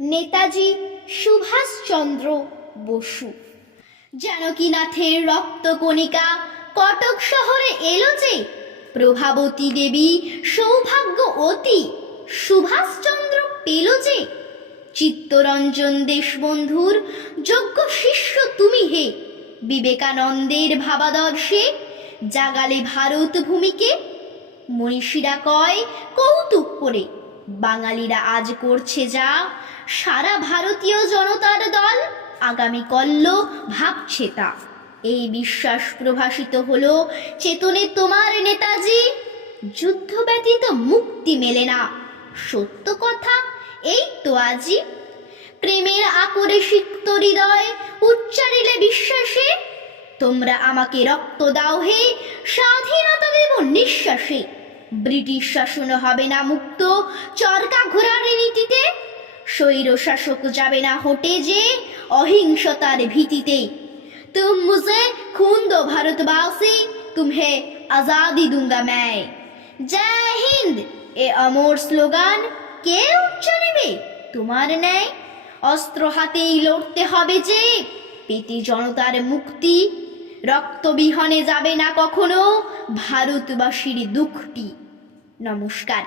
নেতাজি সুভাষচন্দ্র বসু। জানকীনাথের রক্তকণিকা কটক শহরে এলো যে, প্রভাবতী দেবী সৌভাগ্য অতি সুভাষচন্দ্র পেল যে। চিত্তরঞ্জন দেশবন্ধুর যোগ্য শিষ্য তুমি হে, বিবেকানন্দের ভাবাদর্শে জাগালে ভারত ভূমিকে মনীষীরা কয় কৌতুক করে বাঙালিরা আজ করছে যা। সারা ভারতীয় জনতার দল আগামী কল্ল ভাবছে তা। এই বিশ্বাস প্রভাসিত হলো, চেতনে তোমার নেতাজি, যুদ্ধ ব্যতীত মুক্তি মেলে না। সত্য কথা, এই তো আজি। প্রেমের আকরে সিক্ত হৃদয় উচ্চারিলে বিশ্বাসে, তোমরা আমাকে রক্ত দাও হে, স্বাধীনতা দেব নিঃশ্বাসে। ব্রিটিশ শাসন হবে না মুক্ত। চরকা ঘোরার নীতিতে স্বৈর শাসক যাবে না হোটে যে অহিংসতার ভীতিতে। তুম মুঝে খুন দো ভারতবাসী, তুমহে আজাদি দুঙ্গা ম্যায়। জয় হিন্দ, এ অমর স্লোগান। কে উচ্চ নেবে তোমার ন্যায়? অস্ত্র হাতেই লড়তে হবে যে পেতে জনতার মুক্তি। রক্তবিহনে যাবে না কখনো ভারতবাসীর দুঃখটি। নমস্কার।